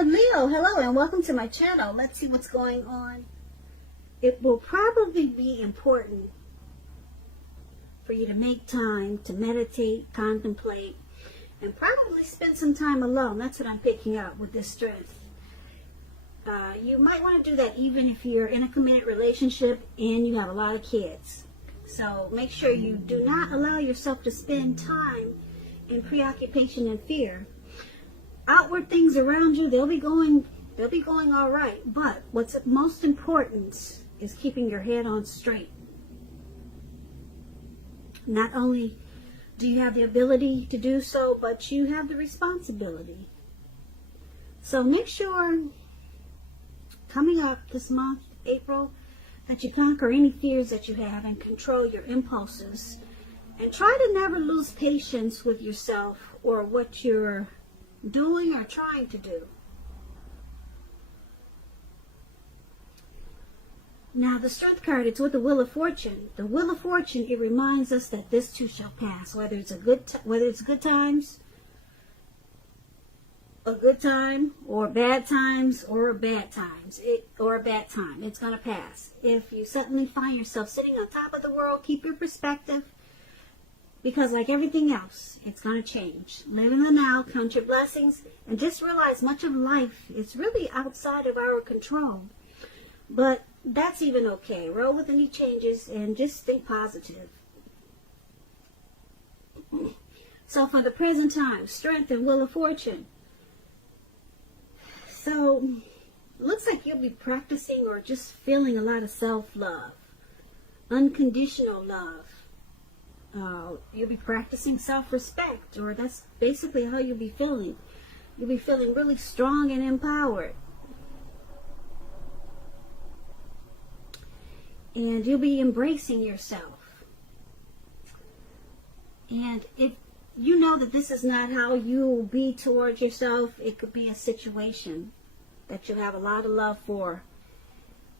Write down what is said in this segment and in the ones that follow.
of Leo, hello and welcome to my channel. Let's see what's going on. It will probably be important for you to make time to meditate, contemplate, and probably spend some time alone. That's what I'm picking up with this strength. You might want to do that even if you're in a committed relationship and you have a lot of kids. So make sure you do not allow yourself to spend time in preoccupation and fear. Outward things around you, they'll be going all right. But what's most important is keeping your head on straight. Not only do you have the ability to do so, but you have the responsibility. So make sure coming up this month, April, that you conquer any fears that you have and control your impulses. And try to never lose patience with yourself or what you're doing or trying to do. Now the Strength card, it's with the Wheel of Fortune. The Wheel of Fortune, it reminds us that this too shall pass. Whether it's good times, a good time, or bad times, or bad times, or a bad time, it's gonna pass. If you suddenly find yourself sitting on top of the world, keep your perspective. Because like everything else, it's going to change. Live in the now, count your blessings, and just realize much of life is really outside of our control. But that's even okay. Roll with any changes and just think positive. So for the present time, Strength and Wheel of Fortune. So looks like you'll be practicing or just feeling a lot of self-love. Unconditional love. You'll be practicing self-respect, or that's basically how you'll be feeling. You'll be feeling really strong and empowered. And you'll be embracing yourself. And if you know that this is not how you'll be towards yourself, it could be a situation that you'll have a lot of love for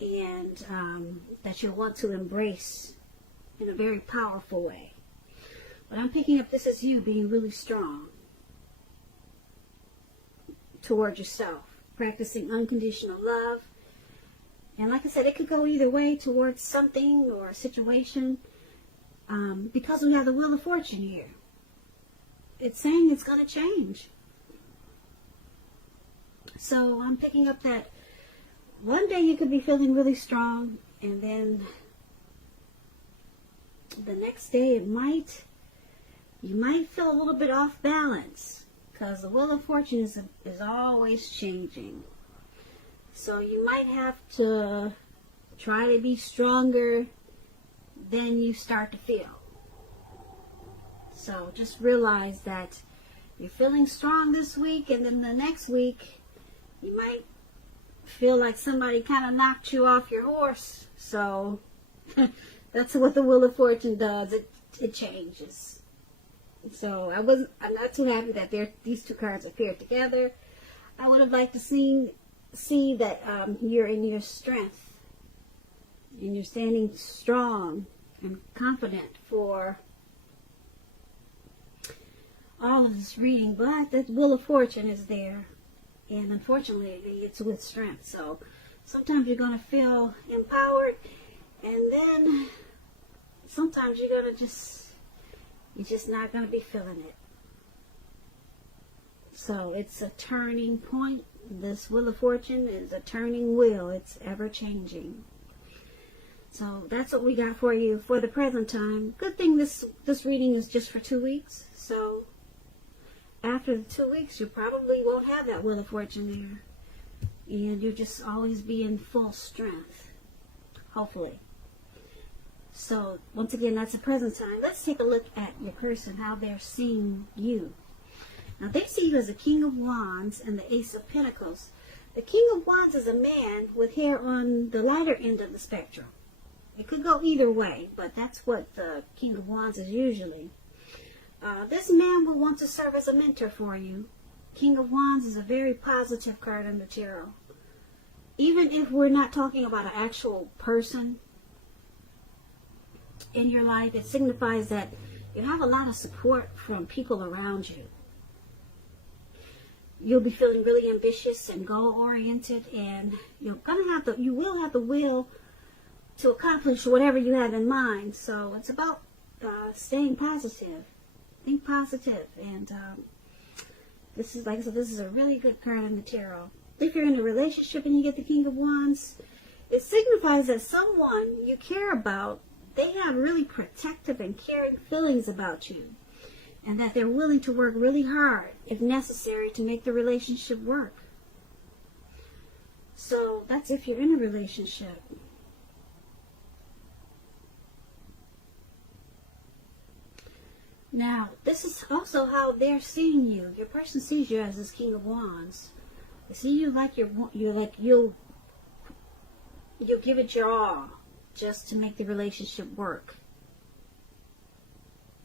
and that you'll want to embrace in a very powerful way. But I'm picking up this as you being really strong toward yourself, practicing unconditional love. And like I said, it could go either way towards something or a situation because we have the Wheel of Fortune here. It's saying it's going to change. So I'm picking up that one day you could be feeling really strong, and then the next day you might feel a little bit off balance, because the Wheel of Fortune is always changing. So you might have to try to be stronger than you start to feel. So just realize that you're feeling strong this week, and then the next week you might feel like somebody kind of knocked you off your horse. So that's what the Wheel of Fortune does. It changes. So I'm not too happy that these two cards appeared together. I would have liked to see that you're in your strength and you're standing strong and confident for all of this reading. But that Wheel of Fortune is there, and unfortunately it's with strength. So sometimes you're going to feel empowered, and then sometimes you're just not going to be feeling it. So it's a turning point. This Wheel of Fortune is a turning wheel. It's ever changing. So that's what we got for you for the present time. Good thing this reading is just for 2 weeks. So after the 2 weeks, you probably won't have that Wheel of Fortune there. And you'll just always be in full strength. Hopefully. So, once again, that's the present time. Let's take a look at your person, how they're seeing you. Now, they see you as the King of Wands and the Ace of Pentacles. The King of Wands is a man with hair on the lighter end of the spectrum. It could go either way, but that's what the King of Wands is usually. This man will want to serve as a mentor for you. King of Wands is a very positive card in the tarot. Even if we're not talking about an actual person in your life, it signifies that you have a lot of support from people around you. you'll be feeling really ambitious and goal-oriented, and you will have the will to accomplish whatever you have in mind. So it's about staying positive. Think positive. And this is, like I said, this is a really good card in the tarot. If you're in a relationship and you get the King of Wands, it signifies that someone you care about, they have really protective and caring feelings about you, and that they're willing to work really hard, if necessary, to make the relationship work. So that's if you're in a relationship. Now, this is also how they're seeing you. Your person sees you as this King of Wands. They see you like you'll give it your all just to make the relationship work.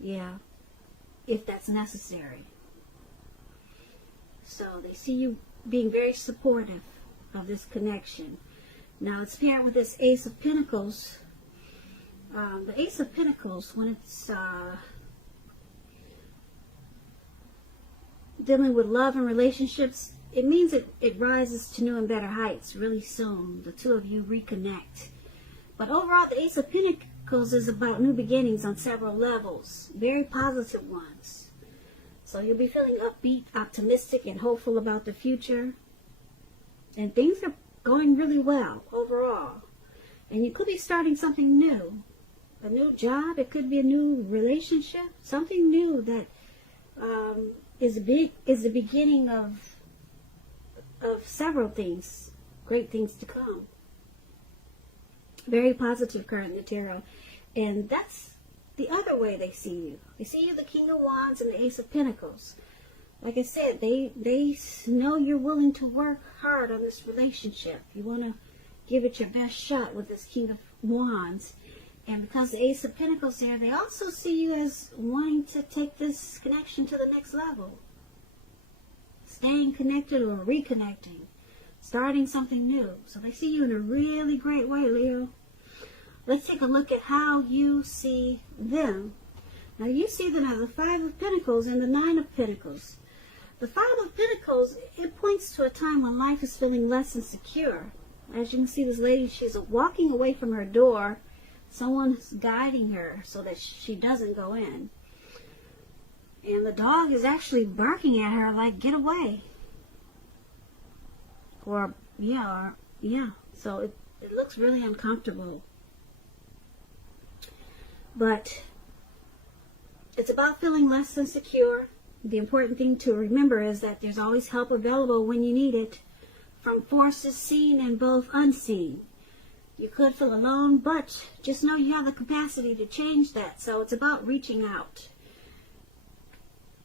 Yeah, if that's necessary. So they see you being very supportive of this connection. Now it's paired with this Ace of Pentacles. The Ace of Pentacles, when it's dealing with love and relationships, it means it rises to new and better heights really soon. The two of you reconnect. But overall, the Ace of Pentacles is about new beginnings on several levels. Very positive ones. So you'll be feeling upbeat, optimistic, and hopeful about the future. And things are going really well overall. And you could be starting something new. A new job. It could be a new relationship. Something new that is the beginning of several things, great things to come. Very positive card in the tarot. And that's the other way they see you. They see you the King of Wands and the Ace of Pentacles. Like I said, they know you're willing to work hard on this relationship. You want to give it your best shot with this King of Wands. And because the Ace of Pentacles there, they also see you as wanting to take this connection to the next level. Staying connected or reconnecting. Starting something new. So they see you in a really great way, Leo. Let's take a look at how you see them. Now you see them as the Five of Pentacles and the Nine of Pentacles. The Five of Pentacles, it points to a time when life is feeling less insecure. As you can see, this lady, she's walking away from her door. Someone's guiding her so that she doesn't go in. And the dog is actually barking at her like, get away. So it looks really uncomfortable. But it's about feeling less insecure. The important thing to remember is that there's always help available when you need it, from forces seen and both unseen. You could feel alone, but just know you have the capacity to change that. So it's about reaching out.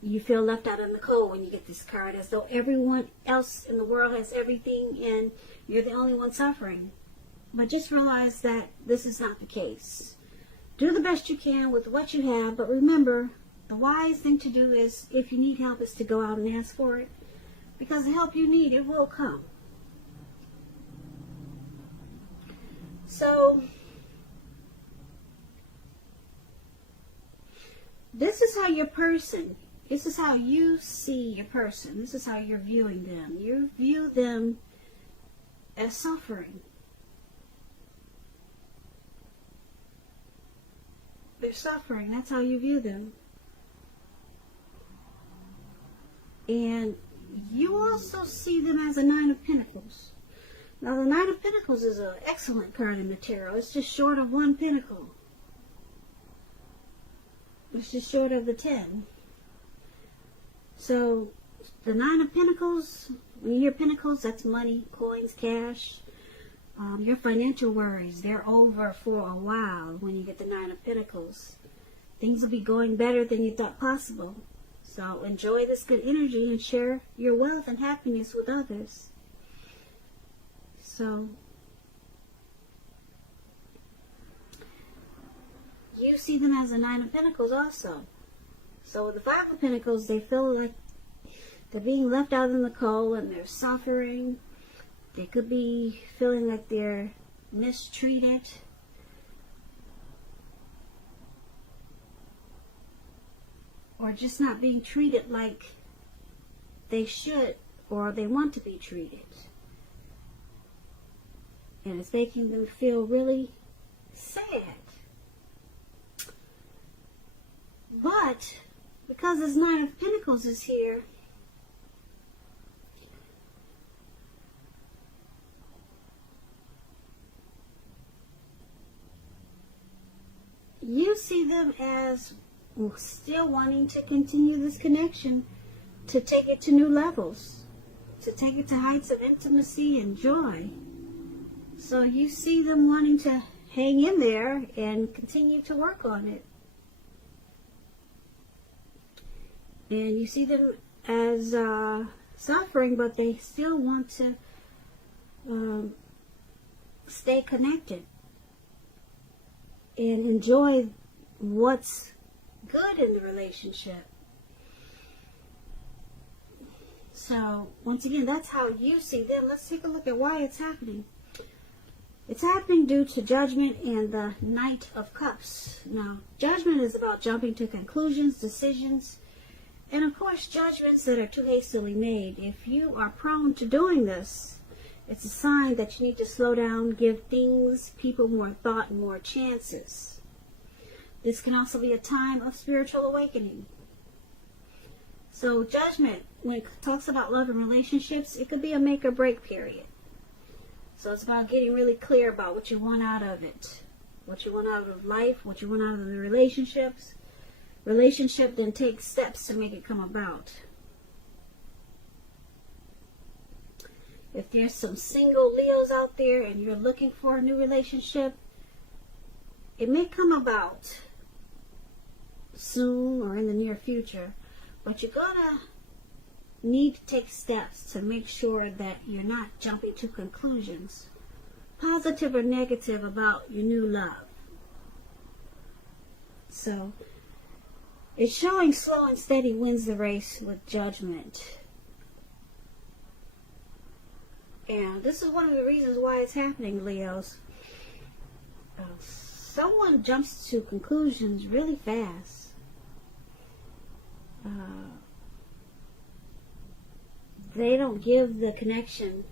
You feel left out in the cold when you get this card, as though everyone else in the world has everything and you're the only one suffering. But just realize that this is not the case. Do the best you can with what you have, but remember, the wise thing to do is, if you need help, is to go out and ask for it. Because the help you need, it will come. So, this is how your person, this is how you see your person. This is how you're viewing them. You view them as suffering. They're suffering. That's how you view them. And you also see them as a Nine of Pentacles. Now, the Nine of Pentacles is an excellent card in the tarot. It's just short of one pentacle. It's just short of the 10. So, the Nine of Pentacles, when you hear pentacles, that's money, coins, cash. Your financial worries, they're over for a while when you get the Nine of Pentacles. Things will be going better than you thought possible. So enjoy this good energy and share your wealth and happiness with others. So you see them as a Nine of Pentacles also. So with the Five of Pentacles, they feel like they're being left out in the cold and they're suffering. They could be feeling like they're mistreated. Or just not being treated like they should or they want to be treated. And it's making them feel really sad. But because this Nine of Pentacles is here, you see them as still wanting to continue this connection, to take it to new levels, to take it to heights of intimacy and joy. So you see them wanting to hang in there and continue to work on it. And you see them as suffering, but they still want to stay connected and enjoy what's good in the relationship. So, once again, that's how you see them. Let's take a look at why it's happening. It's happening due to judgment and the Knight of Cups. Now, judgment is about jumping to conclusions, decisions, and of course, judgments that are too hastily made. If you are prone to doing this, it's a sign that you need to slow down, give things, people more thought, and more chances. This can also be a time of spiritual awakening. So judgment, when it talks about love and relationships, it could be a make or break period. So it's about getting really clear about what you want out of it, what you want out of life, what you want out of the relationships. Relationship then takes steps to make it come about. If there's some single Leos out there and you're looking for a new relationship, it may come about soon or in the near future, but you're gonna need to take steps to make sure that you're not jumping to conclusions, positive or negative, about your new love. So it's showing slow and steady wins the race with judgment. And this is one of the reasons why it's happening, Leos. Someone jumps to conclusions really fast. They don't give the connection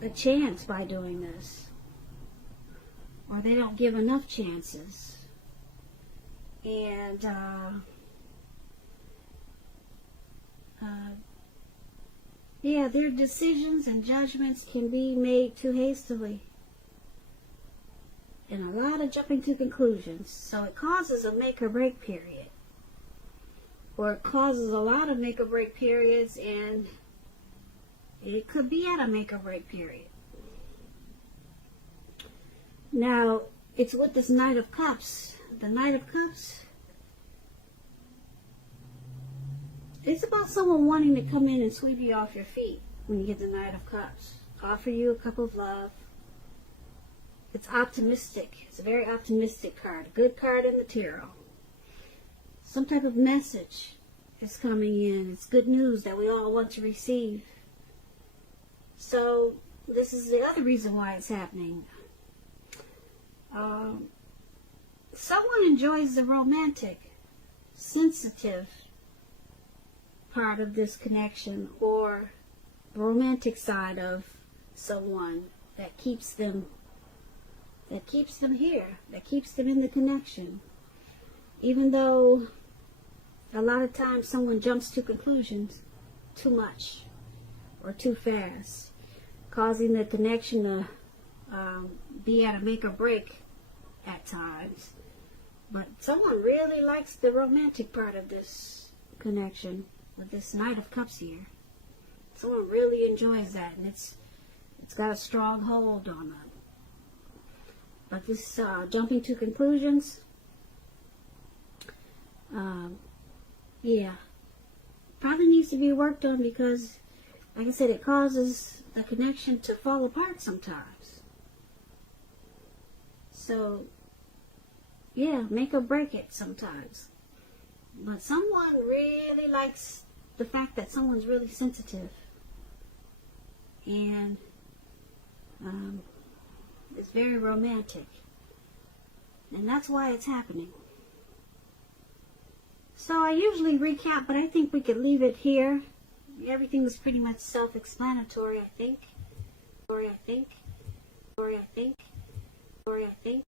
a chance by doing this. Or they don't give enough chances. And yeah, their decisions and judgments can be made too hastily. And a lot of jumping to conclusions. So it causes a make or break period. Or it causes a lot of make or break periods, and it could be at a make or break period. Now, it's with this Knight of Cups. The Knight of Cups, it's about someone wanting to come in and sweep you off your feet when you get the Knight of Cups. Offer you a cup of love. It's optimistic. It's a very optimistic card. A good card in the tarot. Some type of message is coming in. It's good news that we all want to receive. So, this is the other reason why it's happening. Someone enjoys the romantic, sensitive part of this connection, or the romantic side of someone that keeps them here, that keeps them in the connection. Even though a lot of times someone jumps to conclusions too much or too fast, causing the connection to be at a make or break at times. But someone really likes the romantic part of this connection with this Knight of Cups here. Someone really enjoys that, and it's got a strong hold on them. But this jumping to conclusions, yeah, probably needs to be worked on, because, like I said, it causes the connection to fall apart sometimes. So, yeah, make or break it sometimes. But someone really likes the fact that someone's really sensitive. And it's very romantic. And that's why it's happening. So I usually recap, but I think we could leave it here. Everything's pretty much self-explanatory, I think. I think.